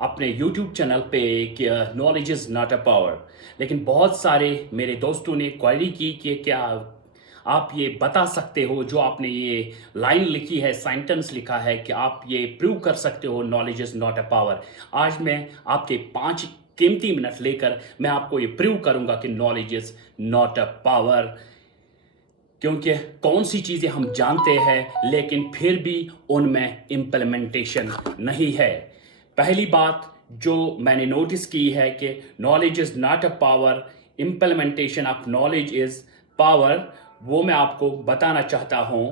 अपने YouTube channel पे कि knowledge is not a power. लेकिन बहुत सारे मेरे दोस्तों ने क्वेरी की कि क्या आप ये बता सकते हो, जो आपने ये लाइन लिखी है, सेंटेंस लिखा है, कि आप ये प्रूव कर सकते हो knowledge is not a power. आज मैं आपके 5 कीमती मिनट लेकर मैं आपको ये प्रूव करूँगा कि knowledge is not a power. क्योंकि कौन सी चीज़ें हम जानते हैं लेकिन फिर भी उनमें इम्प्लीमेंटेशन नहीं है। पहली बात जो मैंने नोटिस की है कि knowledge is not a power, implementation of knowledge is power, वो मैं आपको बताना चाहता हूँ।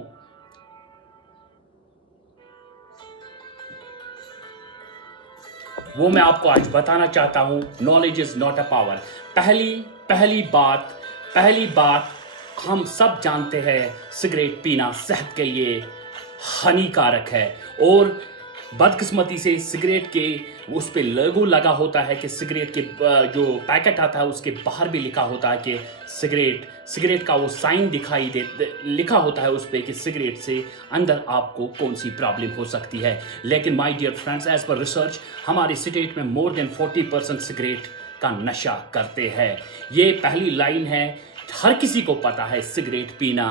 वो मैं आपको आज बताना चाहता हूँ। Knowledge is not a power. पहली पहली बात पहली बात हम सब जानते हैं सिगरेट पीना सेहत के लिए हानिकारक है। और बदकिस्मती से सिगरेट के उस पे लोगो लगा होता है कि सिगरेट के जो पैकेट आता है उसके बाहर भी लिखा होता है कि सिगरेट सिगरेट का वो साइन दिखाई लिखा होता है उस पे कि सिगरेट से अंदर आपको कौन सी प्रॉब्लम हो सकती है। लेकिन my dear friends, as per research हमारे स्टेट में मोर देन 40% सिगरेट का नशा करते हैं। ये पहली लाइन है। हर किसी को पता है सिगरेट पीना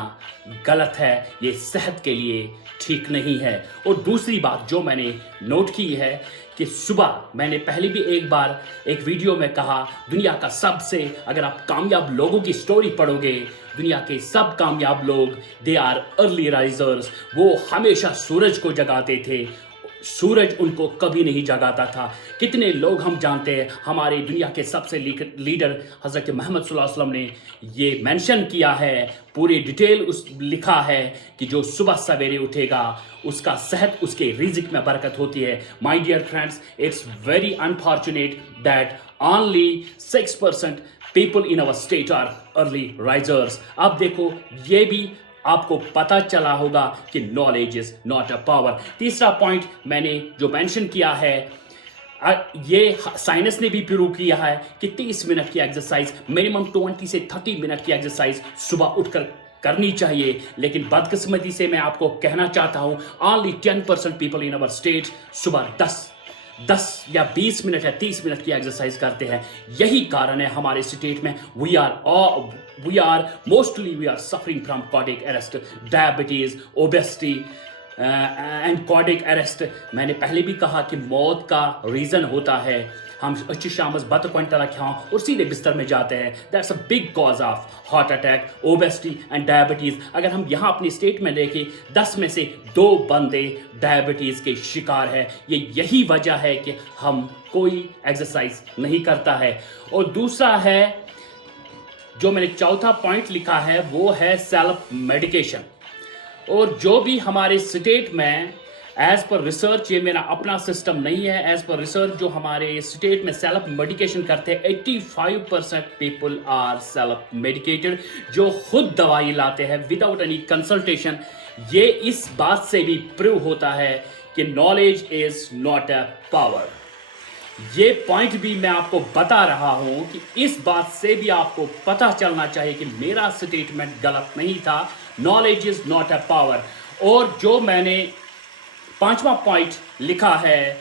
गलत है, ये सेहत के लिए ठीक नहीं है। और दूसरी बात जो मैंने नोट की है कि सुबह मैंने पहले भी एक बार एक वीडियो में कहा, दुनिया का सबसे, अगर आप कामयाब लोगों की स्टोरी पढ़ोगे, दुनिया के सब कामयाब लोग दे आर अर्ली राइजर्स। वो हमेशा सूरज को जगाते थे, सूरज उनको कभी नहीं जगाता था। कितने लोग हम जानते हैं, हमारे दुनिया के सबसे लीडर हज़रत मोहम्मद सल्लल्लाहु अलैहि वसल्लम ने ये मेंशन किया है, पूरी डिटेल उस लिखा है कि जो सुबह सवेरे उठेगा उसका सेहत, उसके रिज़्क में बरकत होती है। My dear friends, it's very unfortunate that only 6% people in our state are early risers. अब देखो, ये भी आपको पता चला होगा कि knowledge is not a power. तीसरा पॉइंट मैंने जो मेंशन किया है, ये साइंस ने भी प्रूव किया है कि 30 मिनट की एक्सरसाइज, मिनिमम 20 से 30 मिनट की एक्सरसाइज सुबह उठकर करनी चाहिए। लेकिन बदकिस्मती से मैं आपको कहना चाहता हूं, only 10% people in our state सुबह 10 या 20 मिनट या 30 मिनट की एक्सरसाइज करते हैं। यही कारण है हमारे स्टेट में we are suffering from cardiac arrest, diabetes, obesity and cardiac arrest. मैंने पहले भी कहा कि मौत का रीज़न होता है हम अच्छी शामस बत क्विंटल खाओ और सीधे बिस्तर में जाते हैं। That's a big cause of heart attack, obesity and diabetes. अगर हम यहाँ अपनी स्टेट में देखें, 10 में से 2 बंदे डायबिटीज़ के शिकार है। यही वजह है कि हम कोई एक्सरसाइज नहीं करता है। और दूसरा है, जो मैंने चौथा पॉइंट लिखा है, वो है सेल्फ मेडिकेशन। और जो भी हमारे स्टेट में एज पर रिसर्च, ये मेरा अपना सिस्टम नहीं है, एज पर रिसर्च जो हमारे स्टेट में सेल्फ मेडिकेशन करते हैं, 85% पीपल आर सेल्फ मेडिकेटेड, जो खुद दवाई लाते हैं विदाउट एनी कंसल्टेशन। ये इस बात से भी प्रूव होता है कि knowledge is not a power. ये पॉइंट भी मैं आपको बता रहा हूं कि इस बात से भी आपको पता चलना चाहिए कि मेरा स्टेटमेंट गलत नहीं था। Knowledge is not a power. और जो मैंने 5वां पॉइंट लिखा है,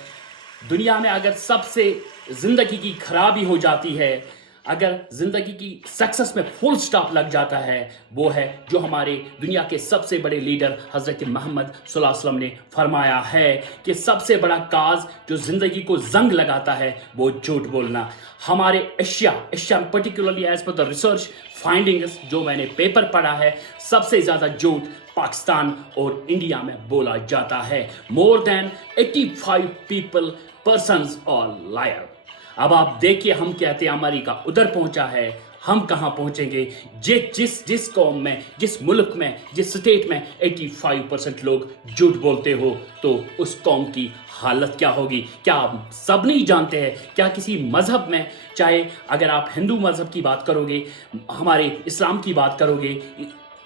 दुनिया में अगर सबसे जिंदगी की खराबी हो जाती है, अगर जिंदगी की सक्सेस में फुल स्टॉप लग जाता है, वो है जो हमारे दुनिया के सबसे बड़े लीडर हज़रत मोहम्मद सल्लल्लाहु अलैहि वसल्लम ने फरमाया है कि सबसे बड़ा काज जो जिंदगी को जंग लगाता है वो झूठ बोलना। हमारे Asia particularly as per the research findings जो मैंने पेपर पढ़ा है, सबसे ज़्यादा झूठ पाकिस्तान और इंडिया में बोला जाता है। More than 85 persons are liar. अब आप देखिए, हम कहते हैं अमेरिका उधर पहुंचा है, हम कहां पहुंचेंगे? जिस कौम में, जिस मुल्क में, जिस स्टेट में 85% लोग झूठ बोलते हो, तो उस कौम की हालत क्या होगी? क्या आप सब नहीं जानते हैं? क्या किसी मज़हब में, चाहे अगर आप हिंदू मज़हब की बात करोगे, हमारे इस्लाम की बात करोगे,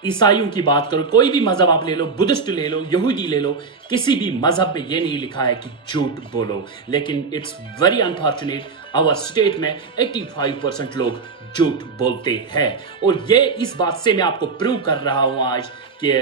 ईसाइयों की बात करो, कोई भी मज़हब आप ले लो, बुद्धिस्ट ले लो, यहूदी ले लो, किसी भी मज़हब में ये नहीं लिखा है कि झूठ बोलो। लेकिन it's very unfortunate, our state में 85% लोग झूठ बोलते हैं। और ये इस बात से मैं आपको प्रूव कर रहा हूँ आज कि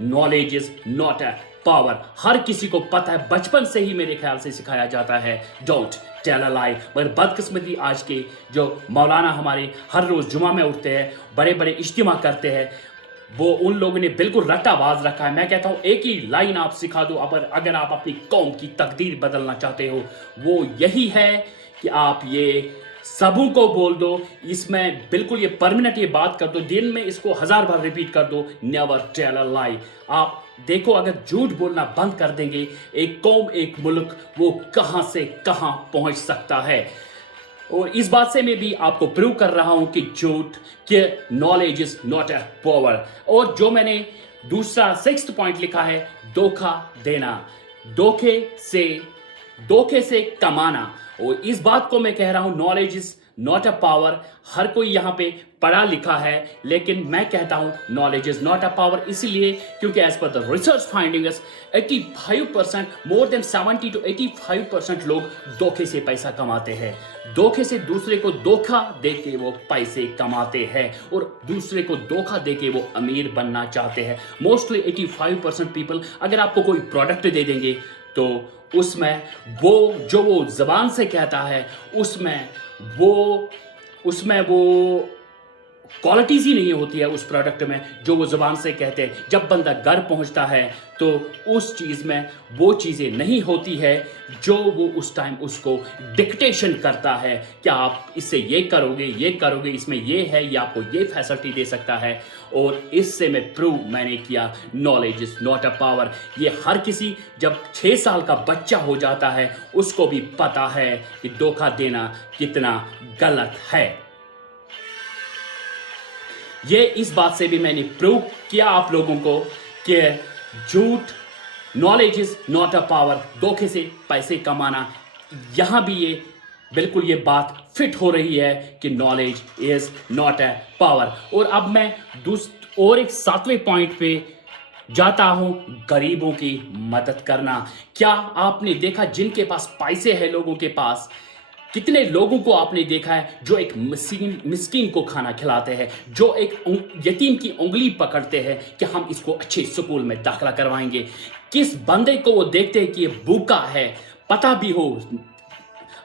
knowledge is not a power. हर किसी को पता है, बचपन से ही मेरे ख्याल से सिखाया जाता है डोंट टेल अ लाई। मगर बदकिस्मती आज के जो मौलाना हमारे हर रोज़ जुमा में उठते हैं, बड़े बड़े इज्तिमा करते हैं, वो उन लोगों ने बिल्कुल रट्टाबाज रखा है। मैं कहता हूँ एक ही लाइन आप सिखा दो, अगर आप अपनी कौम की तकदीर बदलना चाहते हो, वो यही है कि आप ये सबों को बोल दो। इसमें बिल्कुल ये परमानेंट ये बात कर दो, दिन में इसको 1000 बार रिपीट कर दो, नेवर टेल अ लाई। आप देखो, अगर झूठ बोलना बंद कर देंगे, एक कौम एक मुल्क वो कहां से कहां पहुंच सकता है। और इस बात से मैं भी आपको प्रूव कर रहा हूं कि झूठ, कि knowledge is not a power. और जो मैंने दूसरा 6th पॉइंट लिखा है, धोखा देना, धोखे से कमाना। और इस बात को मैं कह रहा हूं, knowledge is not a power. हर कोई यहाँ पे पढ़ा लिखा है, लेकिन मैं कहता हूं knowledge is not a power, इसीलिए क्योंकि as per the research findings 85%, more than 70 to 85% लोग धोखे से पैसा कमाते हैं। धोखे से दूसरे को धोखा दे के वो पैसे कमाते हैं और दूसरे को धोखा दे के वो अमीर बनना चाहते हैं। मोस्टली 85% पीपल अगर आपको कोई प्रोडक्ट दे देंगे तो उसमें वो जो वो जबान से कहता है, उसमें वो क्वालिटीज़ ही नहीं होती है उस प्रोडक्ट में जो वो ज़ुबान से कहते हैं। जब बंदा घर पहुंचता है तो उस चीज़ में वो चीज़ें नहीं होती है जो वो उस टाइम उसको डिक्टेशन करता है कि आप इससे ये करोगे, इसमें ये है, ये आपको ये फैसिलिटी दे सकता है। और इससे मैंने किया knowledge is not a power. ये हर किसी, जब 6 साल का बच्चा हो जाता है उसको भी पता है कि धोखा देना कितना गलत है। ये इस बात से भी मैंने प्रूव किया आप लोगों को कि झूठ, knowledge is not a power, धोखे से पैसे कमाना, यहां भी ये बिल्कुल ये बात फिट हो रही है कि knowledge is not a power. और अब मैं एक 7वें पॉइंट पे जाता हूं, गरीबों की मदद करना। क्या आपने देखा जिनके पास पैसे हैं, लोगों के पास, कितने लोगों को आपने देखा है जो एक मिस्कीन को खाना खिलाते हैं, जो एक यतीम की उंगली पकड़ते हैं कि हम इसको अच्छे स्कूल में दाखिला करवाएंगे। किस बंदे को वो देखते हैं कि ये भूखा है, पता भी हो,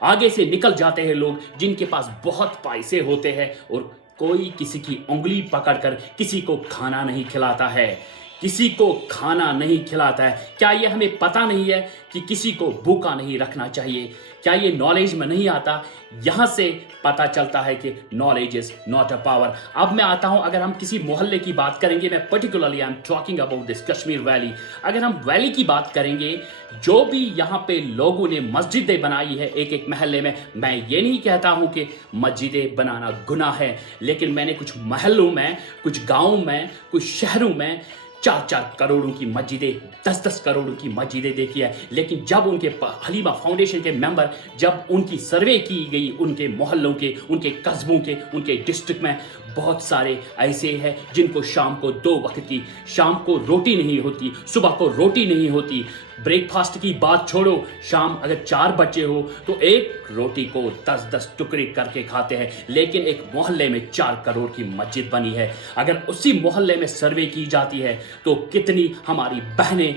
आगे से निकल जाते हैं लोग जिनके पास बहुत पैसे होते हैं और कोई किसी की उंगली पकड़कर किसी को खाना नहीं खिलाता है, किसी को खाना नहीं खिलाता है। क्या ये हमें पता नहीं है कि किसी को भूखा नहीं रखना चाहिए? क्या ये नॉलेज में नहीं आता? यहाँ से पता चलता है कि knowledge is not a power. अब मैं आता हूँ, अगर हम किसी मोहल्ले की बात करेंगे, मैं particularly I am talking about this Kashmir valley. अगर हम वैली की बात करेंगे, जो भी यहाँ पे लोगों ने मस्जिदें बनाई है एक एक महल्ले में, मैं ये नहीं कहता हूँ कि मस्जिदें बनाना गुनाह है, लेकिन मैंने कुछ महल्लों में, कुछ गाँवों में, कुछ शहरों में 4-4 करोड़ों की मस्जिदें, 10-10 करोड़ों की मस्जिदें देखी है। लेकिन जब उनके हलीमा फाउंडेशन के मेंबर, जब उनकी सर्वे की गई उनके मोहल्लों के, उनके कस्बों के, उनके डिस्ट्रिक्ट में, बहुत सारे ऐसे हैं जिनको शाम को 2 वक्त की, शाम को रोटी नहीं होती, सुबह को रोटी नहीं होती। ब्रेकफास्ट की बात छोड़ो, शाम अगर 4 बजे हो तो एक रोटी को 10-10 टुकड़े करके खाते हैं। लेकिन एक मोहल्ले में 4 करोड़ की मस्जिद बनी है। अगर उसी मोहल्ले में सर्वे की जाती है तो कितनी हमारी बहनें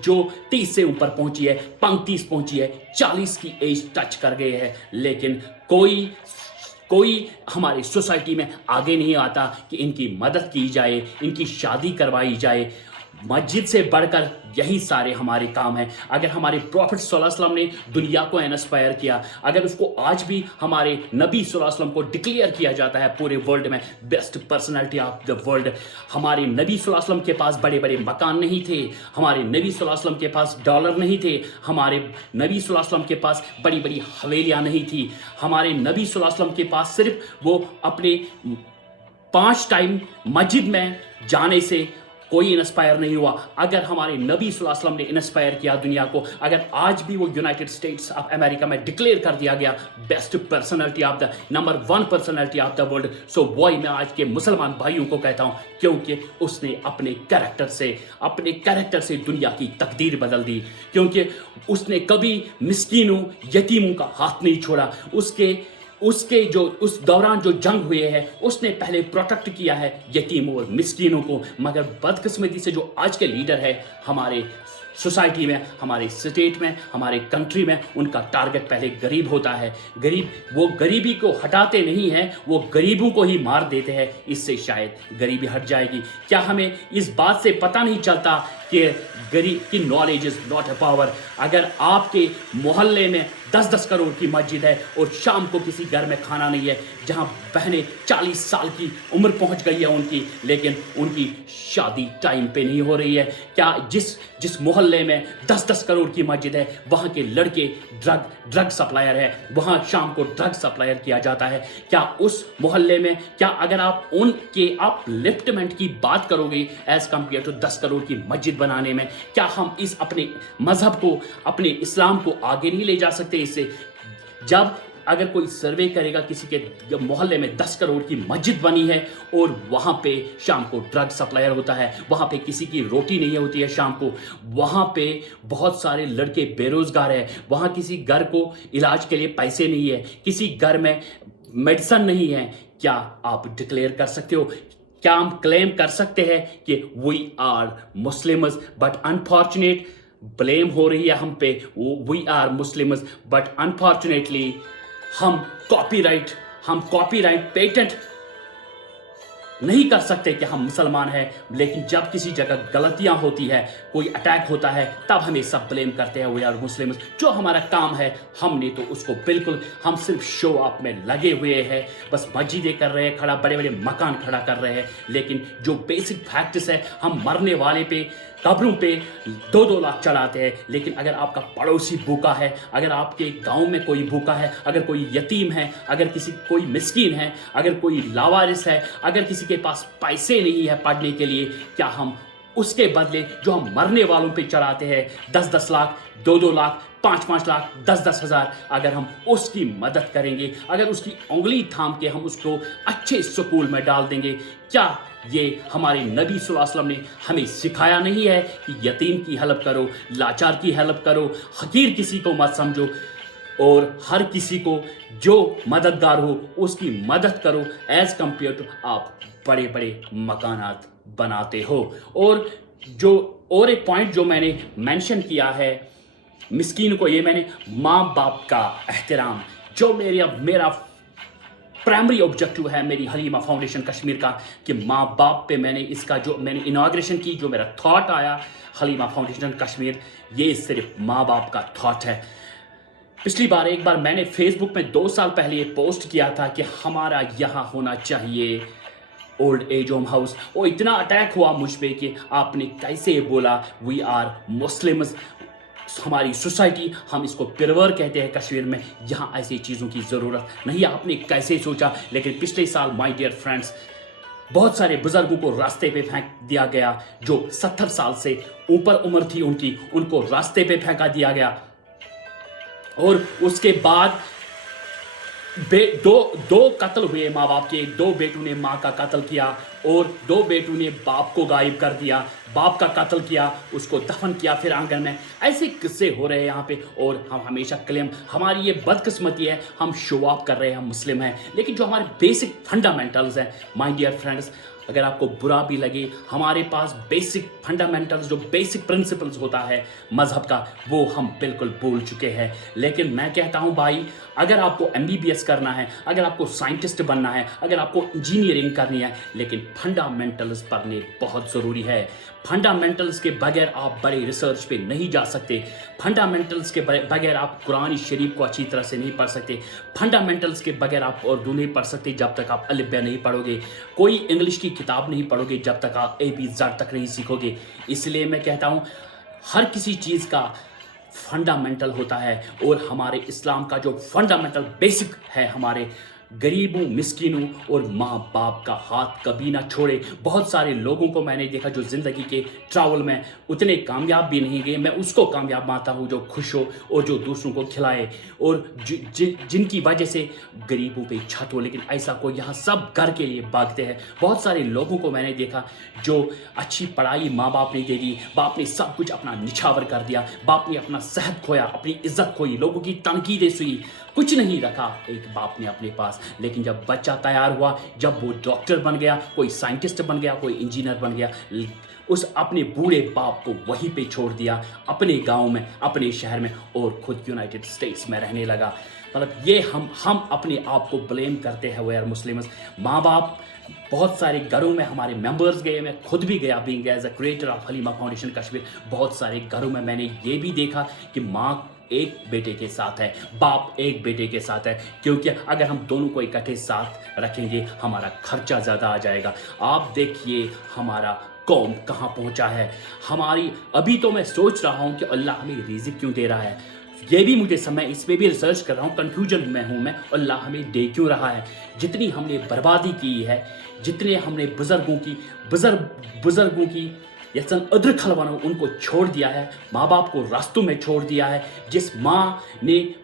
जो 30 से ऊपर पहुंची है, 35 पहुंची है, 40 की एज टच कर गए हैं, लेकिन कोई हमारी सोसाइटी में आगे नहीं आता कि इनकी मदद की जाए, इनकी शादी करवाई जाए। मस्जिद से बढ़कर यही सारे हमारे काम हैं। अगर हमारे प्रॉफिट सल्लल्लाहु अलैहि वसल्लम ने दुनिया को इंस्पायर किया, अगर उसको आज भी हमारे नबी सल्लल्लाहु अलैहि वसल्लम को डिक्लेयर किया जाता है पूरे वर्ल्ड में best personality of the world, हमारे नबी सल्लल्लाहु अलैहि वसल्लम के पास बड़े बड़े मकान नहीं थे, हमारे नबी सल्लल्लाहु अलैहि वसल्लम के पास डॉलर नहीं थे, हमारे नबी सल्लल्लाहु अलैहि वसल्लम के पास बड़ी बड़ी हवेलियाँ नहीं थी, हमारे नबी सल्लल्लाहु अलैहि वसल्लम के पास सिर्फ वो अपने 5 टाइम मस्जिद में जाने से कोई इंस्पायर नहीं हुआ। अगर हमारे नबी सल्लल्लाहु अलैहि वसल्लम ने इंस्पायर किया दुनिया को, अगर आज भी वो यूनाइटेड स्टेट्स ऑफ अमेरिका में डिक्लेयर कर दिया गया best personality of the number 1 personality of the world, so वही मैं आज के मुसलमान भाइयों को कहता हूँ, क्योंकि उसने अपने कैरेक्टर से दुनिया की तकदीर बदल दी, क्योंकि उसने कभी मिस्कीनों, यतीमों का हाथ नहीं छोड़ा। उसके जो उस दौरान जो जंग हुए हैं, उसने पहले प्रोटेक्ट किया है यतीमों और मिस्कीनों को। मगर बदकिस्मती से जो आज के लीडर है, हमारे सोसाइटी में, हमारे स्टेट में, हमारे कंट्री में उनका टारगेट पहले गरीब होता है। गरीब वो गरीबी को हटाते नहीं हैं, वो गरीबों को ही मार देते हैं। इससे शायद गरीबी हट जाएगी। क्या हमें इस बात से पता नहीं चलता कि गरीब की knowledge is not a power? अगर आपके मोहल्ले में 10-10 करोड़ की मस्जिद है और शाम को किसी घर में खाना नहीं है, जहां बहनें 40 साल की उम्र पहुंच गई है उनकी, लेकिन उनकी शादी टाइम पे नहीं हो रही है, क्या जिस मोहल्ले में 10-10 करोड़ की मस्जिद है, वहां के लड़के ड्रग सप्लायर है, वहां शाम को ड्रग सप्लायर किया जाता है? क्या उस मोहल्ले में, क्या अगर आप उनके अपलिफ्टमेंट की बात करोगे एज कम्पेयर टू 10 करोड़ की मस्जिद बनाने में, क्या हम इस अपने मजहब को, अपने इस्लाम को आगे नहीं ले जा सकते इससे? जब अगर कोई सर्वे करेगा किसी के मोहल्ले में 10 करोड़ की मस्जिद बनी है और वहाँ पे शाम को ड्रग सप्लायर होता है, वहाँ पे किसी की रोटी नहीं होती है शाम को, वहाँ पे बहुत सारे लड़के बेरोजगार हैं, वहाँ किसी घर को इलाज के लिए पैसे नहीं है, किसी घर में मेडिसिन नहीं है, क्या आप डिक्लेयर कर सकते हो, क्या हम क्लेम कर सकते हैं कि we are Muslims? But unfortunate blame हो रही है हम पे, we are Muslims, but unfortunately हम कॉपीराइट पेटेंट नहीं कर सकते कि हम मुसलमान हैं। लेकिन जब किसी जगह गलतियां होती है, कोई अटैक होता है, तब हमें सब ब्लेम करते हैं वी आर मुस्लिम्स। जो हमारा काम है हमने तो उसको बिल्कुल, हम सिर्फ शो ऑफ में लगे हुए हैं, बस मस्जिदें कर रहे हैं खड़ा, बड़े बड़े मकान खड़ा कर रहे हैं, लेकिन जो बेसिक फैक्ट्स है, हम मरने वाले पे, कब्रों पे 2-2 लाख चढ़ाते हैं। लेकिन अगर आपका पड़ोसी भूखा है, अगर आपके गांव में कोई भूखा है, अगर कोई यतीम है, अगर कोई मिस्कीन है, अगर कोई लावारिस है, अगर किसी के पास पैसे नहीं है पढ़ने के लिए, क्या हम उसके बदले जो हम मरने वालों पे चढ़ाते हैं 10-10 लाख, 2-2 लाख, 5-5 लाख, 10-10 हज़ार, अगर हम उसकी मदद करेंगे, अगर उसकी उंगली थाम के हम उसको अच्छे स्कूल में डाल देंगे, क्या ये हमारे नबी सल्लल्लाहु अलैहि वसल्लम ने हमें सिखाया नहीं है कि यतीम की हेल्प करो, लाचार की हेल्प करो, हकीर किसी को मत समझो और हर किसी को जो मददगार हो उसकी मदद करो, एज कम्पेयर टू आप बड़े बड़े मकानात बनाते हो? और एक पॉइंट जो मैंने मेंशन किया है मिस्कीन को, ये मैंने माँ बाप का एहतराम, जो मेरा प्राइमरी ऑब्जेक्टिव है मेरी हलीमा फाउंडेशन कश्मीर का, कि माँ बाप पे मैंने इनॉग्रेशन की, जो मेरा थॉट आया हलीमा फाउंडेशन कश्मीर, ये सिर्फ माँ बाप का थॉट है। पिछली बार एक बार मैंने फेसबुक में 2 साल पहले ये पोस्ट किया था कि हमारा यहाँ होना चाहिए ओल्ड एज होम हाउस, और इतना अटैक हुआ मुझ पे कि आपने कैसे बोला वी आर मुस्लिम्स, हमारी सोसाइटी, हम इसको पिरवर कहते हैं कश्मीर में, यहाँ ऐसी चीज़ों की ज़रूरत नहीं, आपने कैसे सोचा? लेकिन पिछले साल माय डियर फ्रेंड्स, बहुत सारे बुजुर्गों को रास्ते पे फेंक दिया गया, जो 70 साल से ऊपर उम्र थी उनकी, उनको रास्ते पे फेंका दिया गया। और उसके बाद दो कत्ल हुए माँ बाप के, 2 बेटों ने माँ का कत्ल किया और 2 बेटों ने बाप को गायब कर दिया, बाप का कत्ल किया, उसको दफन किया फिर आंगन में। ऐसे किस्से हो रहे हैं यहाँ पे, और हम हमेशा क्लेम, हमारी ये बदकिस्मती है, हम शो ऑफ कर रहे हैं, हम मुस्लिम हैं, लेकिन जो हमारे बेसिक फंडामेंटल्स हैं माय डियर फ्रेंड्स, अगर आपको बुरा भी लगे, हमारे पास बेसिक फंडामेंटल्स, जो बेसिक प्रिंसिपल्स होता है मजहब का, वो हम बिल्कुल भूल चुके हैं। लेकिन मैं कहता हूँ भाई, अगर आपको MBBS करना है, अगर आपको साइंटिस्ट बनना है, अगर आपको इंजीनियरिंग करनी है, लेकिन फंडामेंटल्स पढ़ने बहुत ज़रूरी है। फंडामेंटल्स के बगैर आप बड़े रिसर्च पे नहीं जा सकते, फंडामेंटल्स के बगैर आप कुरान शरीफ को अच्छी तरह से नहीं पढ़ सकते, फंडामेंटल्स के बगैर आप उर्दू नहीं पढ़ सकते जब तक आप अलिफ बे नहीं पढ़ोगे, कोई इंग्लिश की किताब नहीं पढ़ोगे जब तक आप ABZ तक नहीं सीखोगे। इसलिए मैं कहता हूँ हर किसी चीज़ का फंडामेंटल होता है, और हमारे इस्लाम का जो फंडामेंटल बेसिक है, हमारे गरीबों, मिस्किनों और माँ बाप का हाथ कभी ना छोड़े। बहुत सारे लोगों को मैंने देखा जो ज़िंदगी के ट्रैवल में उतने कामयाब भी नहीं गए, मैं उसको कामयाब मानता हूँ जो खुश हो और जो दूसरों को खिलाए, और जिनकी वजह से गरीबों पे छत हो। लेकिन ऐसा कोई, यहाँ सब घर के लिए भागते हैं। बहुत सारे लोगों को मैंने देखा जो अच्छी पढ़ाई माँ बाप ने दे दी, बाप ने सब कुछ अपना निछावर कर दिया, बाप ने अपना सेहत खोया, अपनी इज्जत खोई, लोगों की तनकीदें सुई, कुछ नहीं रखा एक बाप ने अपने पास। पास, लेकिन जब बच्चा तैयार हुआ, जब वो डॉक्टर बन गया, कोई साइंटिस्ट बन गया, कोई इंजीनियर बन गया, उस अपने बूढ़े बाप को वहीं पे छोड़ दिया, अपने गांव में, अपने शहर में, और खुद यूनाइटेड स्टेट्स में रहने लगा। मतलब ये हम अपने आप को ब्लेम करते हैं, वे आर मुस्लिम्स। माँ बाप बहुत सारे घरों में हमारे मेंबर्स गए, मैं खुद भी गया, being as a creator of Halima foundation Kashmir. बहुत सारे घरों में मैंने ये भी देखा कि माँ एक बेटे के साथ है, बाप एक बेटे के साथ है, क्योंकि अगर हम दोनों को इकट्ठे साथ रखेंगे हमारा खर्चा ज़्यादा आ जाएगा। आप देखिए हमारा कौम कहाँ पहुँचा है हमारी। अभी तो मैं सोच रहा हूँ कि अल्लाह हमें रिज़्क क्यों दे रहा है, ये भी मुझे समय, इस पे भी रिसर्च कर रहा हूँ, कंफ्यूजन में हूँ मैं, अल्लाह हमें दे क्यों रहा है। जितनी हमने बर्बादी की है, जितने हमने बुजुर्गों की यसन अदर खलवानों उनको छोड़ दिया है, माँ बाप को रास्तों में छोड़ दिया है। जिस माँ ने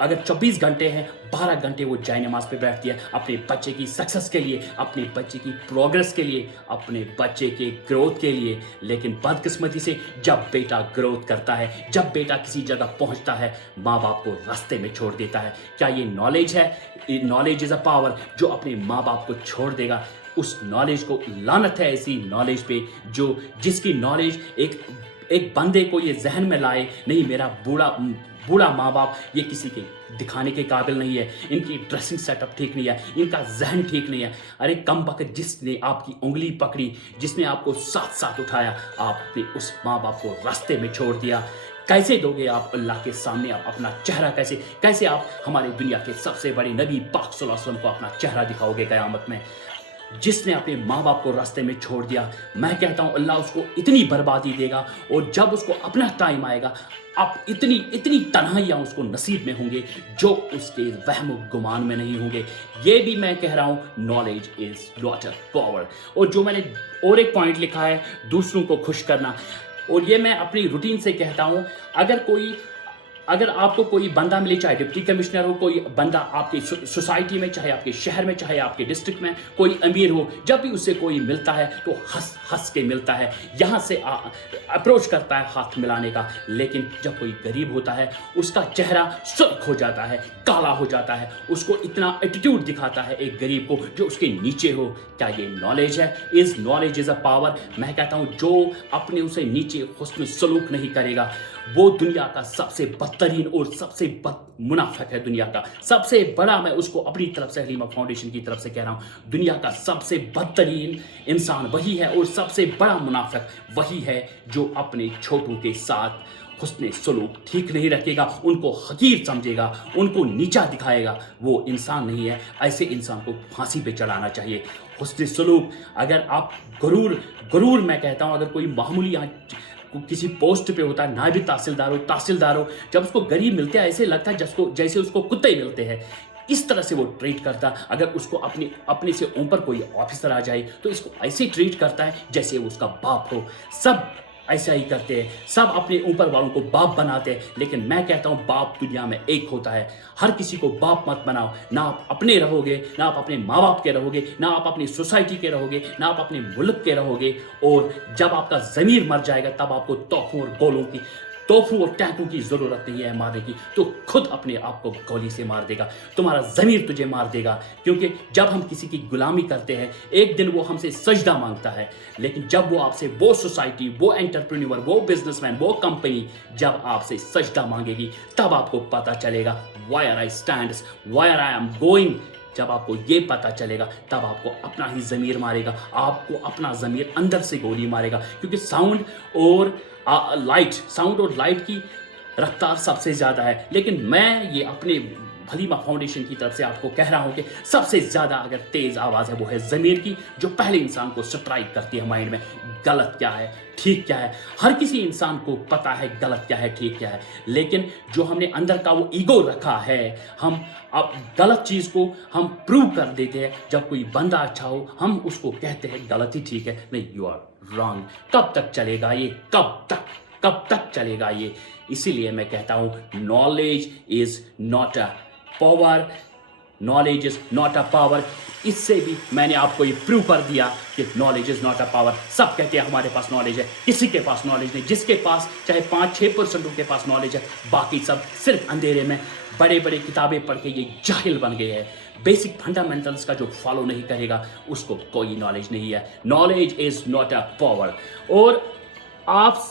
अगर 24 घंटे हैं 12 घंटे वो जाए नमाज पे बैठती है अपने बच्चे की सक्सेस के लिए, अपने बच्चे की प्रोग्रेस के लिए, अपने बच्चे के ग्रोथ के लिए। लेकिन बदकिस्मती से जब बेटा ग्रोथ करता है, जब बेटा किसी जगह पहुंचता है, माँ बाप को रास्ते में छोड़ देता है। क्या ये नॉलेज है? Knowledge is a power. जो अपने माँ बाप को छोड़ देगा उस नॉलेज को लानत है, ऐसी नॉलेज पे जिसकी नॉलेज एक बंदे को ये जहन में लाए, नहीं मेरा बूढ़ा माँ बाप ये किसी के दिखाने के काबिल नहीं है, इनकी ड्रेसिंग सेटअप ठीक नहीं है, इनका जहन ठीक नहीं है। अरे कम वक्त जिसने आपकी उंगली पकड़ी, जिसने आपको साथ साथ उठाया, आपने उस माँ बाप को रास्ते में छोड़ दिया। कैसे दोगे आप अल्लाह के सामने आप अपना चेहरा, कैसे आप हमारे दुनिया के सबसे बड़े नबी पाक सल्लल्लाहु अलैहि वसल्लम को अपना चेहरा दिखाओगे क़यामत में? जिसने अपने माँ बाप को रास्ते में छोड़ दिया, मैं कहता हूँ अल्लाह उसको इतनी बर्बादी देगा, और जब उसको अपना टाइम आएगा, अब इतनी तन्हाइयाँ उसको नसीब में होंगे जो उसके वहम गुमान में नहीं होंगे। ये भी मैं कह रहा हूँ, knowledge is not a power. और जो मैंने और एक पॉइंट लिखा है, दूसरों को खुश करना, और ये मैं अपनी रूटीन से कहता हूँ, अगर आपको कोई बंदा मिले, चाहे डिप्टी कमिश्नर हो, कोई बंदा आपकी सोसाइटी में, चाहे आपके शहर में, चाहे आपके डिस्ट्रिक्ट में, कोई अमीर हो, जब भी उससे कोई मिलता है तो हंस के मिलता है, यहाँ से अप्रोच करता है हाथ मिलाने का। लेकिन जब कोई गरीब होता है उसका चेहरा सुर्ख हो जाता है, काला हो जाता है, उसको इतना एटीट्यूड दिखाता है एक गरीब को जो उसके नीचे हो। क्या ये नॉलेज है? Knowledge is a power. मैं कहता हूँ जो अपने उसे नीचे हुस्न सलूक नहीं करेगा, वो दुनिया का सबसे बदतरीन और सबसे मुनाफिक है। दुनिया का सबसे बड़ा, मैं उसको अपनी तरफ से, हलीमा फाउंडेशन की तरफ से कह रहा हूँ, दुनिया का सबसे बदतरीन इंसान वही है, और सबसे बड़ा मुनाफिक वही है जो अपने छोटों के साथ हुस्न सलूक ठीक नहीं रखेगा, उनको हकीर समझेगा, उनको नीचा दिखाएगा। वो इंसान नहीं है। ऐसे इंसान को फांसी पे चढ़ाना चाहिए। हुस्न सलूक, अगर आप गरूर मैं कहता हूँ, अगर कोई मामूली किसी पोस्ट पे होता है, नायब तहसीलदार हो, जब उसको गरीब मिलते हैं ऐसे लगता है जैसे उसको कुत्ते मिलते हैं। इस तरह से वो ट्रीट करता। अगर उसको अपने से ऊपर कोई ऑफिसर आ जाए तो इसको ऐसे ट्रीट करता है जैसे वो उसका बाप हो। सब ऐसा ही करते हैं, सब अपने ऊपर वालों को बाप बनाते हैं। लेकिन मैं कहता हूँ बाप दुनिया में एक होता है। हर किसी को बाप मत बनाओ। ना आप अपने रहोगे, ना आप अपने माँ बाप के रहोगे, ना आप अपनी सोसाइटी के रहोगे, ना आप अपने मुल्क के रहोगे। और जब आपका ज़मीर मर जाएगा तब आपको तोहफों और टैंकों की ज़रूरत नहीं है मारने की। तो खुद अपने आप को गोली से मार देगा, तुम्हारा ज़मीर तुझे मार देगा। क्योंकि जब हम किसी की गुलामी करते हैं, एक दिन वो हमसे सजदा मांगता है, लेकिन जब वो आपसे, वो सोसाइटी, वो एंटरप्रेन्योर, वो बिजनेसमैन, वो कंपनी जब आपसे सजदा मांगेगी, तब आपको पता चलेगा wire I stands, wire I am going. जब आपको ये पता चलेगा तब आपको अपना ही ज़मीर मारेगा, आपको अपना ज़मीर अंदर से गोली मारेगा। क्योंकि साउंड और लाइट की रफ्तार सबसे ज़्यादा है। लेकिन मैं ये अपने हलीमा फाउंडेशन की तरफ से आपको कह रहा हूँ कि सबसे ज़्यादा अगर तेज़ आवाज़ है वो है ज़मीर की, जो पहले इंसान को स्ट्राइक करती है माइंड में। गलत क्या है, ठीक क्या है, हर किसी इंसान को पता है गलत क्या है, ठीक क्या है। लेकिन जो हमने अंदर का वो ईगो रखा है, हम अब गलत चीज़ को हम प्रूव कर देते हैं। जब कोई बंदा अच्छा हो हम उसको कहते हैं गलत ही ठीक है, नहीं यू आर रॉन्ग। कब तक चलेगा ये? कब तक चलेगा ये? इसीलिए मैं कहता हूँ knowledge is not a power. Knowledge is not a power. इससे भी मैंने आपको ये प्रूव कर दिया कि knowledge is not a power. सब कहते हैं हमारे पास नॉलेज है, किसी के पास नॉलेज नहीं। जिसके पास चाहे 5-6% उनके पास नॉलेज है, बाकी सब सिर्फ अंधेरे में बड़े बड़े किताबें पढ़ के ये जाहिल बन गए हैं। बेसिक फंडामेंटल्स का जो फॉलो नहीं करेगा उसको कोई नॉलेज नहीं है। Knowledge is not a power. और आप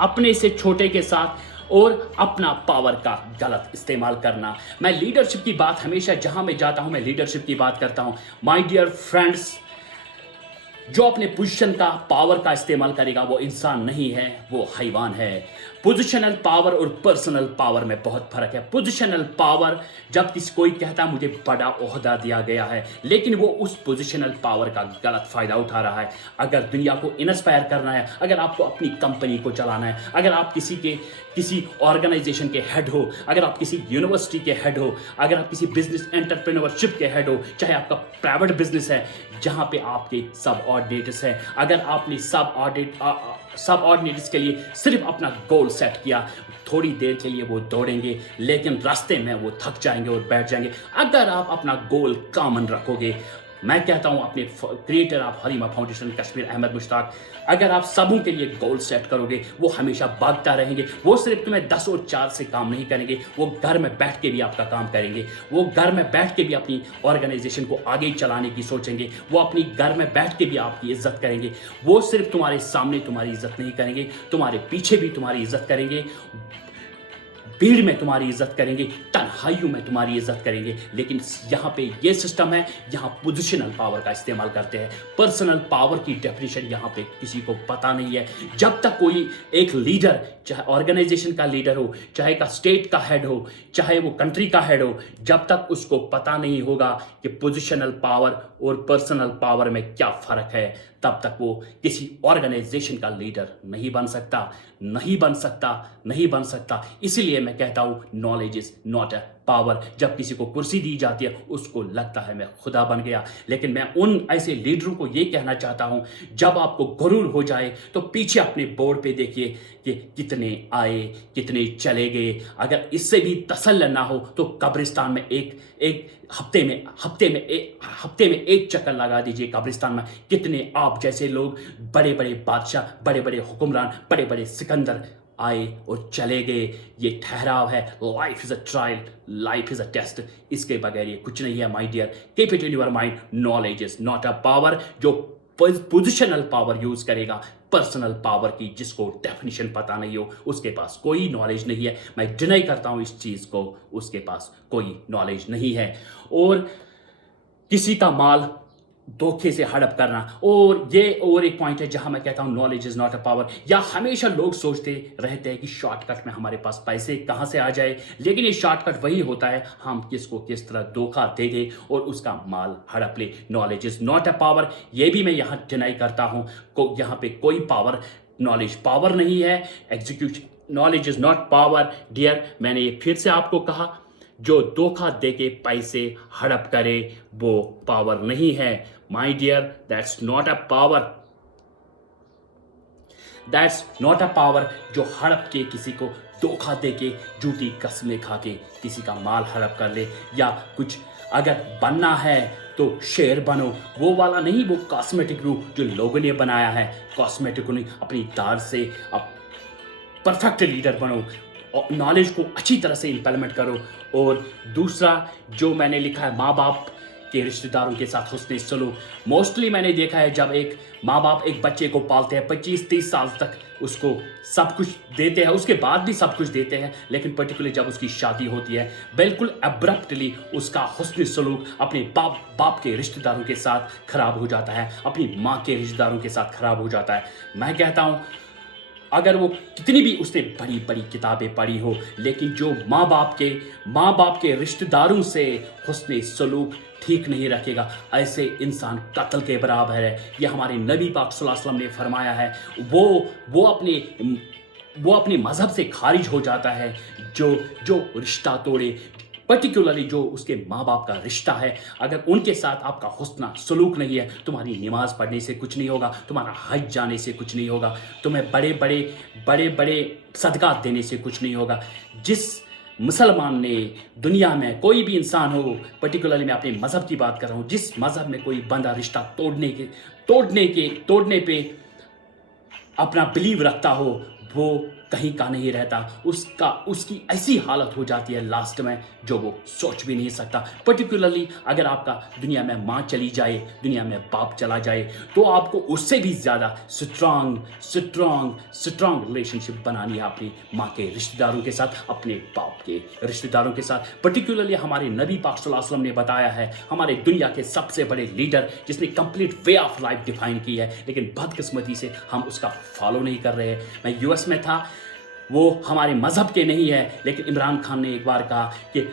अपने से छोटे के साथ और अपना पावर का गलत इस्तेमाल करना। मैं लीडरशिप की बात हमेशा जहां मैं जाता हूं मैं लीडरशिप की बात करता हूं। माय डियर फ्रेंड्स, जो अपने पोजीशन का पावर का इस्तेमाल करेगा वो इंसान नहीं है, वो हैवान है। पोजिशनल पावर और पर्सनल पावर में बहुत फर्क है। पोजिशनल पावर जब कोई कहता मुझे बड़ा ओहदा दिया गया है, लेकिन वो उस पोजिशनल पावर का गलत फायदा उठा रहा है। अगर दुनिया को इंस्पायर करना है, अगर आपको अपनी कंपनी को चलाना है, अगर आप किसी ऑर्गेनाइजेशन के हेड हो, अगर आप किसी यूनिवर्सिटी के हेड हो, अगर आप किसी बिजनेस एंटरप्रेन्योरशिप के हेड हो, चाहे आपका प्राइवेट बिजनेस है जहां पे आपके सब ऑर्डिनेटर्स हैं, अगर आपने सब ऑर्डिनेटर्स के लिए सिर्फ अपना गोल सेट किया, थोड़ी देर के लिए वो दौड़ेंगे लेकिन रास्ते में वो थक जाएंगे और बैठ जाएंगे। अगर आप अपना गोल कॉमन रखोगे, मैं कहता हूं अपने creator of Halima foundation Kashmir Ahmad Mushtaq, अगर आप सबों के लिए गोल सेट करोगे वो हमेशा भागता रहेंगे। वो सिर्फ तुम्हें 10 और 4 से काम नहीं करेंगे, वो घर में बैठ के भी आपका काम करेंगे। वो घर में बैठ के भी अपनी ऑर्गेनाइजेशन को आगे चलाने की सोचेंगे। वो अपनी घर में बैठ के भी आपकी इज्जत करेंगे। वो सिर्फ तुम्हारे सामने तुम्हारी इज्जत नहीं करेंगे, तुम्हारे पीछे भी तुम्हारी इज्जत करेंगे, भीड़ में तुम्हारी इज्जत करेंगे, तन्हाइयों में तुम्हारी इज्जत करेंगे। लेकिन यहाँ पे ये सिस्टम है, यहाँ पोजिशनल पावर का इस्तेमाल करते हैं। पर्सनल पावर की डेफिनेशन यहाँ पे किसी को पता नहीं है। जब तक कोई एक लीडर, चाहे ऑर्गेनाइजेशन का लीडर हो, चाहे का स्टेट का हेड हो, चाहे वो कंट्री का हेड हो, जब तक उसको पता नहीं होगा कि पोजिशनल पावर और पर्सनल पावर में क्या फर्क है, तब तक वो किसी ऑर्गेनाइजेशन का लीडर नहीं बन सकता। इसीलिए मैं कहता हूं knowledge is not a power. जब किसी को कुर्सी दी जाती है उसको लगता है मैं खुदा बन गया। लेकिन मैं उन ऐसे लीडरों को ये कहना चाहता हूं, जब आपको गुरूर हो जाए तो पीछे अपने बोर्ड पे देखिए कि कितने आए कितने चले गए। अगर इससे भी तसल्ली ना हो तो कब्रिस्तान में एक हफ्ते में एक चक्कर लगा दीजिए। कब्रिस्तान में कितने आप जैसे लोग, बड़े बड़े बादशाह, बड़े बड़े हुक्मरान, बड़े बड़े सिकंदर आए और चले गए। ये ठहराव है। Life is a trial, life is a test. इसके बगैर ये कुछ नहीं है my dear. Keep it in your mind, knowledge is not a power. जो पोजिशनल पावर यूज करेगा, पर्सनल पावर की जिसको डेफिनेशन पता नहीं हो, उसके पास कोई नॉलेज नहीं है। मैं डिनाई करता हूं इस चीज को, उसके पास कोई नॉलेज नहीं है। और किसी का माल धोखे से हड़प करना, और एक पॉइंट है जहां मैं कहता हूं knowledge is not a power. या हमेशा लोग सोचते रहते हैं कि शॉर्टकट में हमारे पास पैसे कहां से आ जाए, लेकिन ये शॉर्टकट वही होता है हम किसको किस तरह धोखा दे दे और उसका माल हड़प ले। Knowledge is not a power, ये भी मैं यहां डिनाई करता हूं। यहां पे कोई पावर, नॉलेज पावर नहीं है। Execution, knowledge is not power dear. मैंने ये फिर से आपको कहा, जो धोखा देके पैसे हड़प करे वो पावर नहीं है my dear. That's not a power. जो हड़प के किसी को धोखा देके, झूठी कस्में खा के किसी का माल हड़प कर ले, या कुछ अगर बनना है तो शेर बनो, वो वाला नहीं, वो कॉस्मेटिक रूप जो लोगों ने बनाया है, कॉस्मेटिक नहीं, अपनी दार से परफेक्ट लीडर बनो, नॉलेज को अच्छी तरह से इंप्लीमेंट करो। और दूसरा जो मैंने लिखा है, माँ बाप के रिश्तेदारों के साथ हुस्न सलूक। मोस्टली मैंने देखा है जब एक माँ बाप एक बच्चे को पालते हैं, 25-30 साल तक उसको सब कुछ देते हैं, उसके बाद भी सब कुछ देते हैं, लेकिन पर्टिकुलरली जब उसकी शादी होती है, बिल्कुल अब्रप्टली उसका हुस्न सलूक अपने बाप के रिश्तेदारों के साथ खराब हो जाता है, अपनी माँ के रिश्तेदारों के साथ खराब हो जाता है। मैं कहता हूँ अगर वो कितनी भी उसने बड़ी बड़ी किताबें पढ़ी हो, लेकिन जो माँ बाप के रिश्तेदारों से हुस्न सलूक ठीक नहीं रखेगा, ऐसे इंसान कत्ल के बराबर है। ये हमारे नबी पाक सल्लल्लाहु अलैहि वसल्लम ने फरमाया है। वो अपने मजहब से खारिज हो जाता है जो रिश्ता तोड़े, पर्टिकुलरली जो उसके माँ बाप का रिश्ता है। अगर उनके साथ आपका हुस्न सलूक नहीं है, तुम्हारी नमाज पढ़ने से कुछ नहीं होगा, तुम्हारा हज जाने से कुछ नहीं होगा, तुम्हें बड़े बड़े सदका देने से कुछ नहीं होगा। मुसलमान ने दुनिया में कोई भी इंसान हो, पर्टिकुलरली मैं अपने मज़हब की बात कर रहा हूँ, जिस मज़हब में कोई बंदा रिश्ता तोड़ने पे अपना बिलीव रखता हो, वो कहीं का नहीं रहता। उसकी ऐसी हालत हो जाती है लास्ट में जो वो सोच भी नहीं सकता। पर्टिकुलरली अगर आपका दुनिया में माँ चली जाए, दुनिया में बाप चला जाए, तो आपको उससे भी ज़्यादा स्ट्रॉन्ग रिलेशनशिप बनानी है अपनी माँ के रिश्तेदारों के साथ, अपने बाप के रिश्तेदारों के साथ। पर्टिकुलरली हमारे नबी पाक सल्लल्लाहु अलैहि वसल्लम ने बताया है, हमारे दुनिया के सबसे बड़े लीडर जिसने complete way of life define की है, लेकिन बदकिस्मती से हम उसका फॉलो नहीं कर रहे हैं। मैं यूएस में था, वो हमारे मज़हब के नहीं है, लेकिन इमरान खान ने एक बार कहा कि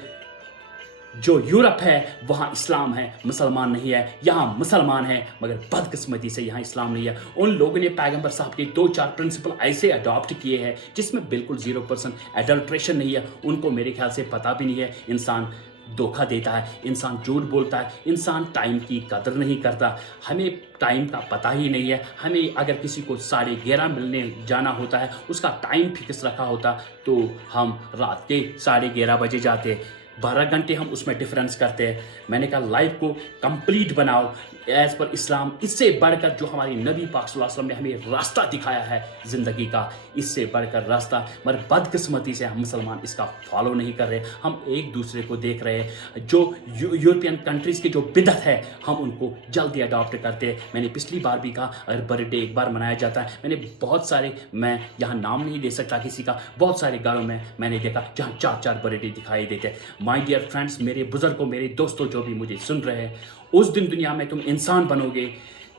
जो यूरोप है वहाँ इस्लाम है, मुसलमान नहीं है। यहाँ मुसलमान है मगर बदकिस्मती से यहाँ इस्लाम नहीं है। उन लोगों ने पैगंबर साहब के 2-4 प्रिंसिपल ऐसे अडॉप्ट किए हैं जिसमें बिल्कुल 0% एडल्ट्रेशन नहीं है। उनको मेरे ख्याल से पता भी नहीं है इंसान धोखा देता है, इंसान झूठ बोलता है, इंसान टाइम की कदर नहीं करता। हमें टाइम का पता ही नहीं है। हमें अगर किसी को 11:30 मिलने जाना होता है, उसका टाइम फिक्स रखा होता, तो हम रात के 11:30 बजे जाते। 12 घंटे हम उसमें डिफरेंस करते हैं। मैंने कहा लाइफ को कंप्लीट बनाओ एज़ पर इस्लाम। इससे बढ़कर जो हमारी नबी पाक सल्लल्लाहु अलैहि वसल्लम ने हमें रास्ता दिखाया है ज़िंदगी का, इससे बढ़कर रास्ता, मगर बदकिस्मती से हम मुसलमान इसका फॉलो नहीं कर रहे। हम एक दूसरे को देख रहे हैं। जो यूरोपियन कंट्रीज़ की जो बिदअत है, हम उनको जल्दी अडॉप्ट करते हैं। मैंने पिछली बार भी कहा, अगर बर्थडे एक बार मनाया जाता है, मैंने बहुत सारे, मैं यहाँ नाम नहीं दे सकता किसी का, बहुत सारे घरों में मैंने देखा जहाँ 4-4 बर्थडे दिखाई देते हैं। माय डियर फ्रेंड्स, मेरे बुजुर्गों, मेरे दोस्तों जो भी मुझे सुन रहे हैं, उस दिन दुनिया में तुम इंसान बनोगे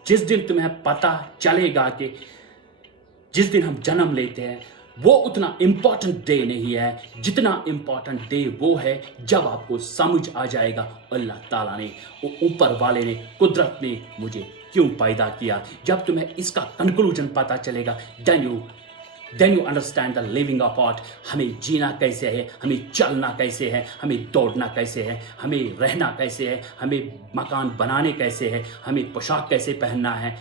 जिस दिन तुम्हें पता चलेगा कि जिस दिन हम जन्म लेते हैं वो उतना इम्पॉर्टेंट डे नहीं है जितना इम्पॉर्टेंट डे वो है जब आपको समझ आ जाएगा अल्लाह ताला ने, ऊपर वाले ने, कुदरत ने मुझे क्यों पैदा किया। जब तुम्हें इसका कंक्लूजन पता चलेगा, then you understand the living of art. हमें जीना कैसे है, हमें चलना कैसे है, हमें दौड़ना कैसे है, हमें रहना कैसे है, हमें मकान बनाने कैसे है, हमें पोशाक कैसे पहनना है,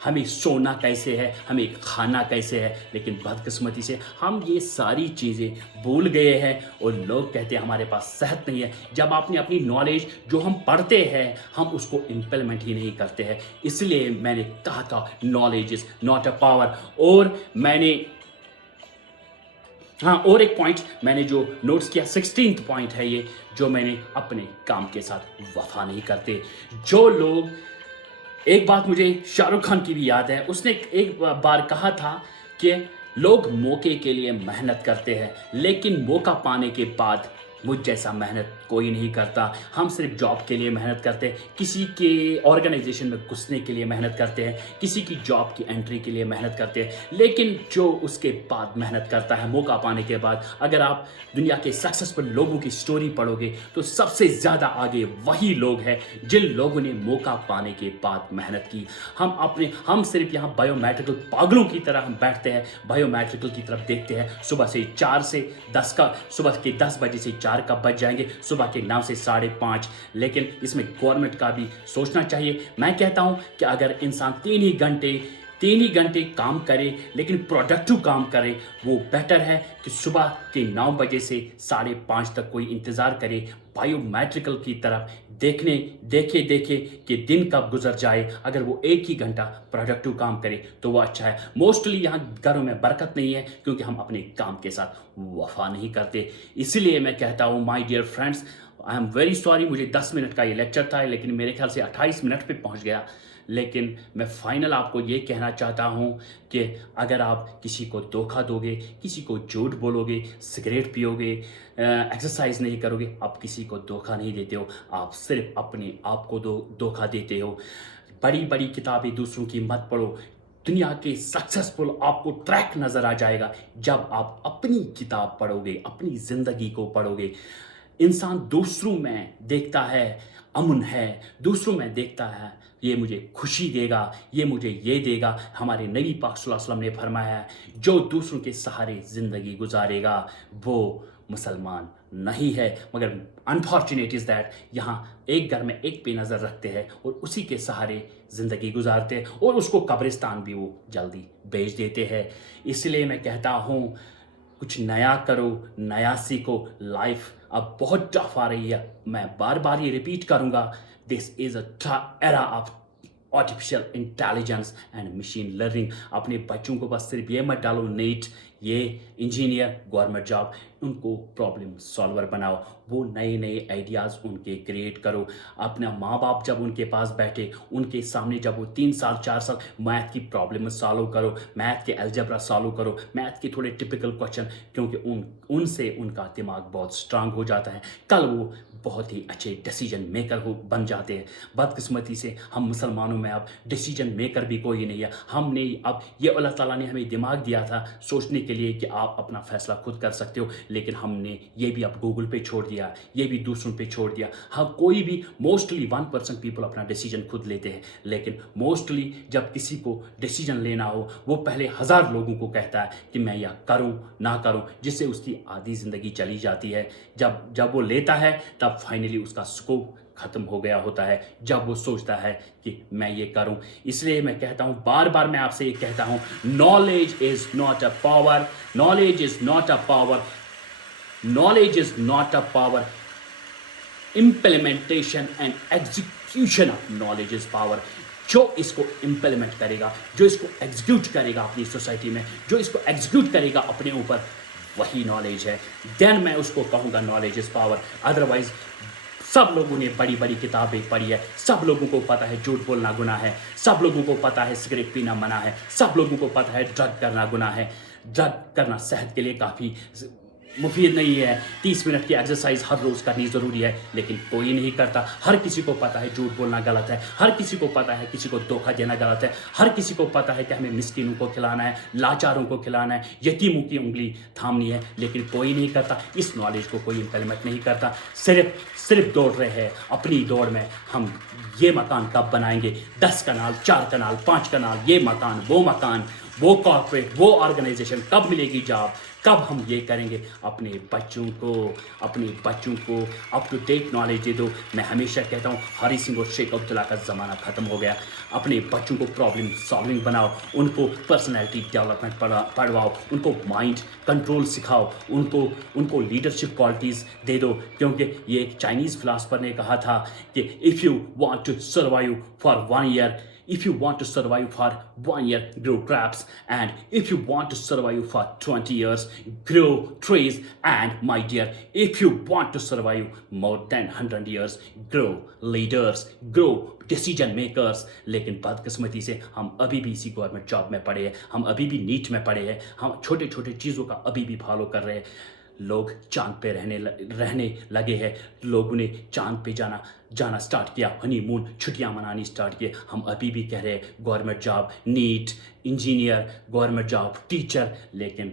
हमें सोना कैसे है, हमें खाना कैसे है। लेकिन बदकिस्मती से हम ये सारी चीज़ें भूल गए हैं और लोग कहते हैं हमारे पास सेहत नहीं है। जब आपने अपनी नॉलेज जो हम पढ़ते हैं हम उसको इम्प्लीमेंट ही नहीं करते हैं। इसलिए मैंने कहा था knowledge is not a power. और एक पॉइंट मैंने जो नोट्स किया, 16th पॉइंट है ये, जो मैंने अपने काम के साथ वफा नहीं करते। जो लोग, एक बात मुझे शाहरुख खान की भी याद है, उसने एक बार कहा था कि लोग मौके के लिए मेहनत करते हैं लेकिन मौका पाने के बाद मुझ जैसा मेहनत कोई नहीं करता। हम सिर्फ जॉब के लिए मेहनत करते हैं, किसी के ऑर्गेनाइजेशन में घुसने के लिए मेहनत करते हैं, किसी की जॉब की एंट्री के लिए मेहनत करते हैं, लेकिन जो उसके बाद मेहनत करता है मौका पाने के बाद, अगर आप दुनिया के सक्सेसफुल लोगों की स्टोरी पढ़ोगे तो सबसे ज़्यादा आगे वही लोग हैं जिन लोगों ने मौका पाने के बाद मेहनत की। हम सिर्फ यहाँ बायोमेट्रिकल पागलों की तरह हम बैठते हैं, बायोमेट्रिकल की तरफ देखते हैं। सुबह के 10 बजे से 4 कब बज जाएंगे, सुबह के 9 से 5:30, लेकिन इसमें गवर्नमेंट का भी सोचना चाहिए। मैं कहता हूं कि अगर इंसान 3 ही घंटे काम करे लेकिन प्रोडक्टिव काम करे, वो बेटर है कि सुबह के 9 बजे से 5:30 तक कोई इंतज़ार करे बायोमेट्रिकल की तरफ देखे कि दिन कब गुजर जाए। अगर वो 1 ही घंटा प्रोडक्टिव काम करे तो वो अच्छा है। मोस्टली यहाँ घरों में बरकत नहीं है क्योंकि हम अपने काम के साथ वफा नहीं करते। इसलिए मैं कहता हूँ my dear friends, I am very sorry, मुझे 10 मिनट का ये लेक्चर था लेकिन मेरे ख्याल से 28 मिनट पे पहुँच गया। लेकिन मैं फाइनल आपको ये कहना चाहता हूँ कि अगर आप किसी को धोखा दोगे, किसी को झूठ बोलोगे, सिगरेट पियोगे, एक्सरसाइज नहीं करोगे, आप किसी को धोखा नहीं देते हो, आप सिर्फ अपने आप को धोखा देते हो। बड़ी बड़ी किताबें दूसरों की मत पढ़ो। दुनिया के सक्सेसफुल आपको ट्रैक नज़र आ जाएगा जब आप अपनी किताब पढ़ोगे, अपनी ज़िंदगी को पढ़ोगे। इंसान दूसरों में देखता है अमन है, दूसरों में देखता है ये मुझे खुशी देगा, ये मुझे ये देगा। हमारे नबी पाक सल्लल्लाहु अलैहि वसल्लम ने फरमाया है, जो दूसरों के सहारे ज़िंदगी गुजारेगा वो मुसलमान नहीं है। मगर अनफॉर्चुनेट इज़ दैट यहाँ एक घर में एक पे नज़र रखते हैं और उसी के सहारे ज़िंदगी गुजारते हैं और उसको कब्रिस्तान भी वो जल्दी भेज देते हैं। इसलिए मैं कहता हूँ कुछ नया करो, नया सीखो। लाइफ अब बहुत टफ आ रही है, मैं बार बार ये रिपीट करूँगा, this is a era of artificial intelligence and machine learning. अपने बच्चों को बस सिर्फ ये मत डालो नीट, ये इंजीनियर, गवर्नमेंट जॉब, उनको प्रॉब्लम सॉल्वर बनाओ, वो नए नए आइडियाज़ उनके क्रिएट करो। अपना माँ बाप जब उनके पास बैठे, उनके सामने जब वो 3 साल 4 साल मैथ की प्रॉब्लम सॉल्व करो, मैथ के अलजेब्रा सॉल्व करो, मैथ के थोड़े टिपिकल क्वेश्चन, क्योंकि उनसे उनका दिमाग बहुत स्ट्रांग हो जाता है, कल वो बहुत ही अच्छे डिसीजन मेकर हो बन जाते हैं। बदकिस्मती से हम मुसलमानों में अब डिसीजन मेकर भी कोई नहीं है। हमने अब ये अल्लाह ताला ने हमें दिमाग दिया था सोचने के लिए कि आप अपना फैसला खुद कर सकते हो, लेकिन हमने ये भी अब गूगल पे छोड़ दिया, ये भी दूसरों पे छोड़ दिया। हाँ, कोई भी मोस्टली 1% पीपल अपना डिसीजन खुद लेते हैं, लेकिन मोस्टली जब किसी को डिसीजन लेना हो, वो पहले 1000 लोगों को कहता है कि मैं यह करूं ना करूं, जिससे उसकी आधी ज़िंदगी चली जाती है। जब वो लेता है तब फाइनली उसका स्कोप खत्म हो गया होता है, जब वो सोचता है कि मैं ये करूं। इसलिए मैं कहता हूं, बार बार मैं आपसे ये कहता हूं, knowledge is not a power, knowledge is not a power, knowledge is not a power, implementation and execution of knowledge is power. जो इसको इम्प्लीमेंट करेगा, जो इसको एग्जीक्यूट करेगा अपनी सोसाइटी में, जो इसको एग्जीक्यूट करेगा अपने ऊपर, वही नॉलेज है। देन मैं उसको कहूँगा नॉलेज इज पावर। अदरवाइज सब लोगों ने बड़ी बड़ी किताबें पढ़ी है, सब लोगों को पता है झूठ बोलना गुनाह है, सब लोगों को पता है सिगरेट पीना मना है, सब लोगों को पता है ड्रग करना गुनाह है, ड्रग करना सेहत के लिए काफ़ी मुफीद नहीं है, 30 मिनट की एक्सरसाइज हर रोज़ करनी ज़रूरी है, लेकिन कोई नहीं करता। हर किसी को पता है झूठ बोलना गलत है, हर किसी को पता है किसी को धोखा देना गलत है, हर किसी को पता है कि हमें मिस्किनों को खिलाना है, लाचारों को खिलाना है, यतीमों की उंगली थामनी है, लेकिन कोई नहीं करता। इस नॉलेज को कोई इम्प्लीमेंट नहीं करता, सिर्फ दौड़ रहे हैं अपनी दौड़ में। हम ये मकान कब बनाएंगे, 10 कनाल, 4 कनाल, 5 कनाल, ये मकान, वो कॉर्पोरेट, वो ऑर्गेनाइजेशन, कब मिलेगी जॉब, कब हम ये करेंगे। अपने बच्चों को अप टू डेट नॉलेज दे दो। मैं हमेशा कहता हूँ, हरी सिंह और शेख अब्दुल्ला का ज़माना ख़त्म हो गया। अपने बच्चों को प्रॉब्लम सॉल्विंग बनाओ, उनको पर्सनैलिटी डेवलपमेंट पढ़वाओ, उनको माइंड कंट्रोल सिखाओ, उनको लीडरशिप क्वालिटीज़ दे दो। क्योंकि ये एक चाइनीज़ फिलासफर ने कहा था कि if you want to survive for 1 year, if you want to survive for 1 year, grow crops, and if you want to survive for 20 years, grow trees, and my dear, if you want to survive more than 100 years, grow leaders, grow decision makers. लेकिन बदकिस्मती से हम अभी भी इसी government job में पड़े हैं, हम अभी भी नीट में पड़े हैं, हम छोटे छोटे चीज़ों का अभी भी फॉलो कर रहे हैं। लोग चांद पे रहने लगे हैं, लोगों ने चांद पे जाना स्टार्ट किया, हनीमून छुट्टियां मनानी स्टार्ट किए। हम अभी भी कह रहे हैं government job, NEET, engineer, government job, teacher. लेकिन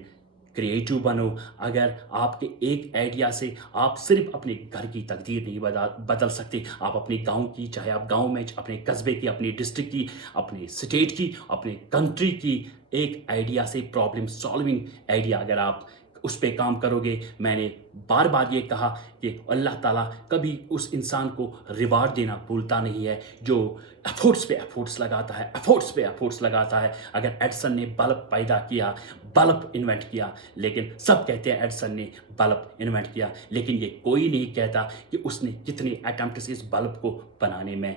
क्रिएटिव बनो। अगर आपके एक आइडिया से आप सिर्फ अपने घर की तकदीर नहीं बदल सकते, आप अपने गांव की, चाहे आप गांव में, अपने कस्बे की, अपनी डिस्ट्रिक्ट की, अपने स्टेट की, अपने कंट्री की, एक आइडिया से, प्रॉब्लम सॉल्विंग आइडिया, अगर आप उस पर काम करोगे। मैंने बार बार ये कहा कि अल्लाह ताला कभी उस इंसान को रिवार्ड देना भूलता नहीं है जो एफर्ट्स पे एफर्ट्स लगाता है। अगर एडिसन ने बल्ब पैदा किया, बल्ब इन्वेंट किया, लेकिन सब कहते हैं एडिसन ने बल्ब इन्वेंट किया, लेकिन ये कोई नहीं कहता कि उसने कितने अटेम्प्ट्स इस बल्ब को बनाने में,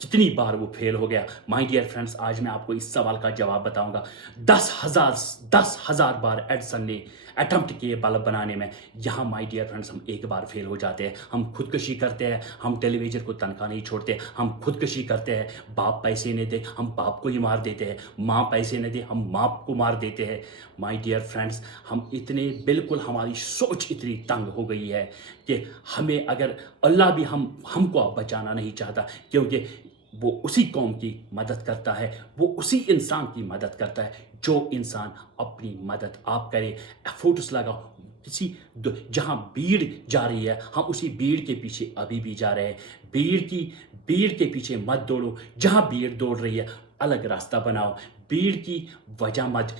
कितनी बार वो फेल हो गया। माय डियर फ्रेंड्स, आज मैं आपको इस सवाल का जवाब बताऊंगा। 10,000 बार एडिसन ने अटेम्प्ट किए बल्ब बनाने में। यहाँ माय डियर फ्रेंड्स हम एक बार फेल हो जाते हैं, हम खुदकशी करते हैं, हम टेलीविजन को तनख्वाह नहीं छोड़ते, हम खुदकशी करते हैं। बाप पैसे नहीं दे, हम बाप को ही मार देते हैं। माँ पैसे नहीं दे, हम माँ को मार देते हैं। माय डियर फ्रेंड्स, हम इतने, बिल्कुल हमारी सोच इतनी तंग हो गई है कि हमें, अगर अल्लाह भी हमको अब बचाना नहीं चाहता, क्योंकि वो उसी कौम की मदद करता है, वो उसी इंसान की मदद करता है जो इंसान अपनी मदद आप करे, एफर्ट्स लगाओ। जहां भीड़ जा रही है, हम उसी भीड़ के पीछे अभी भी जा रहे हैं। भीड़ के पीछे मत दौड़ो, जहां भीड़ दौड़ रही है अलग रास्ता बनाओ। भीड़ की वजह मत,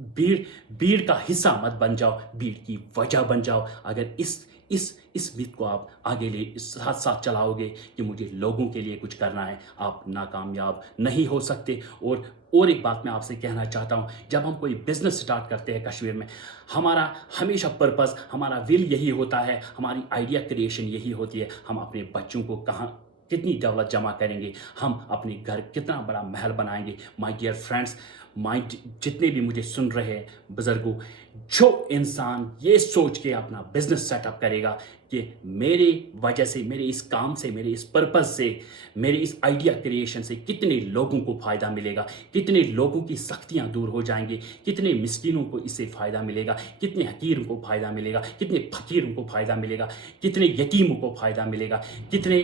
भीड़ का हिस्सा मत बन जाओ, भीड़ की वजह बन जाओ। अगर इस मिथ को आप आगे ले साथ साथ चलाओगे कि मुझे लोगों के लिए कुछ करना है, आप नाकामयाब नहीं हो सकते। और एक बात मैं आपसे कहना चाहता हूँ, जब हम कोई बिजनेस स्टार्ट करते हैं कश्मीर में, हमारा हमेशा पर्पस, हमारा विल यही होता है, हमारी आइडिया क्रिएशन यही होती है, हम अपने बच्चों को कहाँ कितनी दौलत जमा करेंगे, हम अपने घर कितना बड़ा महल बनाएंगे। माय डियर फ्रेंड्स, जितने भी मुझे सुन रहे हैं बुजुर्गों, जो इंसान ये सोच के अपना बिजनेस सेटअप करेगा कि मेरे वजह से, मेरे इस काम से, मेरे इस पर्पस से, मेरे इस आइडिया क्रिएशन से कितने लोगों को फ़ायदा मिलेगा, कितने लोगों की सख्तियां दूर हो जाएंगी, कितने मिस्कीनों को इससे फ़ायदा मिलेगा, कितने हकीरों को फ़ायदा मिलेगा, कितने फकीरों को फ़ायदा मिलेगा, कितने यतीमों को फ़ायदा मिलेगा, कितने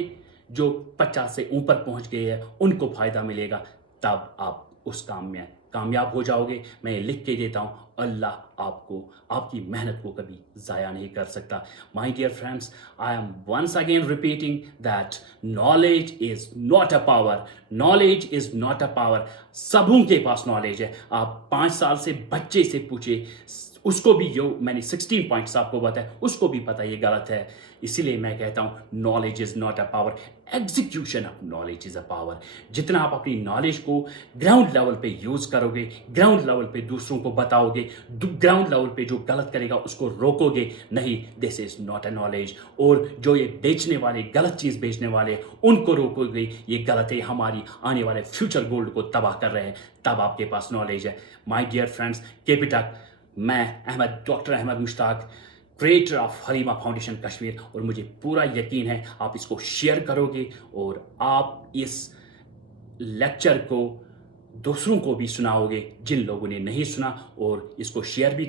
जो 50 से ऊपर पहुंच गए हैं उनको फ़ायदा मिलेगा, तब आप उस काम में कामयाब हो जाओगे। मैं ये लिख के देता हूँ, अल्लाह आपको, आपकी मेहनत को कभी ज़ाया नहीं कर सकता। My dear friends, I am once again repeating that knowledge is not a power, knowledge is not a power. सबों के पास नॉलेज है। आप 5 साल से बच्चे से पूछे, उसको भी जो मैंने 16 पॉइंट्स आपको बताया, उसको भी पता ये गलत है। इसीलिए मैं कहता हूँ knowledge is not a power, execution of knowledge is a power. जितना आप अपनी नॉलेज को ग्राउंड लेवल पे यूज़ करोगे, ग्राउंड लेवल पे दूसरों को बताओगे, ग्राउंड लेवल पे जो गलत करेगा उसको रोकोगे, नहीं, this is not a knowledge. और जो ये बेचने वाले, गलत चीज़ बेचने वाले, उनको रोकोगे, ये गलत है, हमारी आने वाले फ्यूचर गोल्ड को तबाह कर रहे हैं, तब आपके पास नॉलेज है। My dear friends, keep it up. मैं doctor Ahmad Mushtaq, creator of Halima foundation Kashmir, और मुझे पूरा यकीन है आप इसको शेयर करोगे और आप इस लेक्चर को दूसरों को भी सुनाओगे जिन लोगों ने नहीं सुना, और इसको शेयर भी